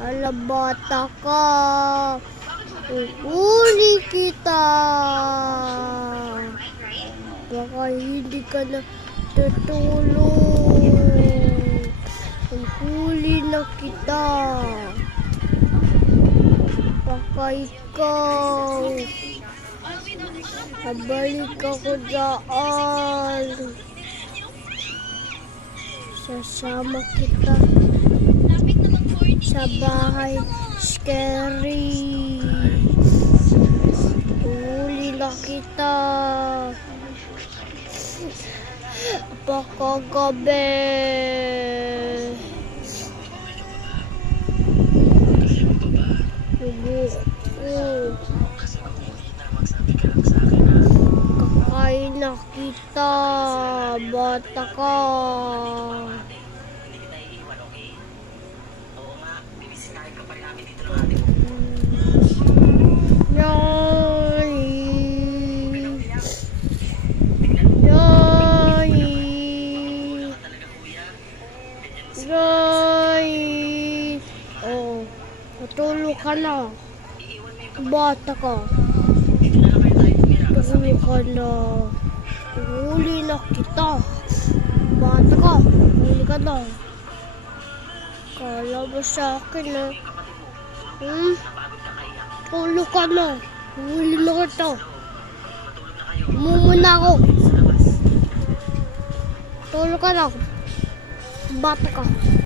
Ala, bata ka. Uhuli kita. Baka hindi ka na tutulong. Uhuli na kita. Baka ikaw. Babalik ako daan. Sasama kita sa bahay scary. Uhuli na kita. Baka gabi. Kakain na kita, bata ka. Oh, matulog ka na. Bata ka. Matulog ka na. Huli na kita. Bata ka. Huli ka na. Kala mo sa akin na. Tulog ka na. Huli na kita. Mumuna ako. Tulog ka na. Bata ka.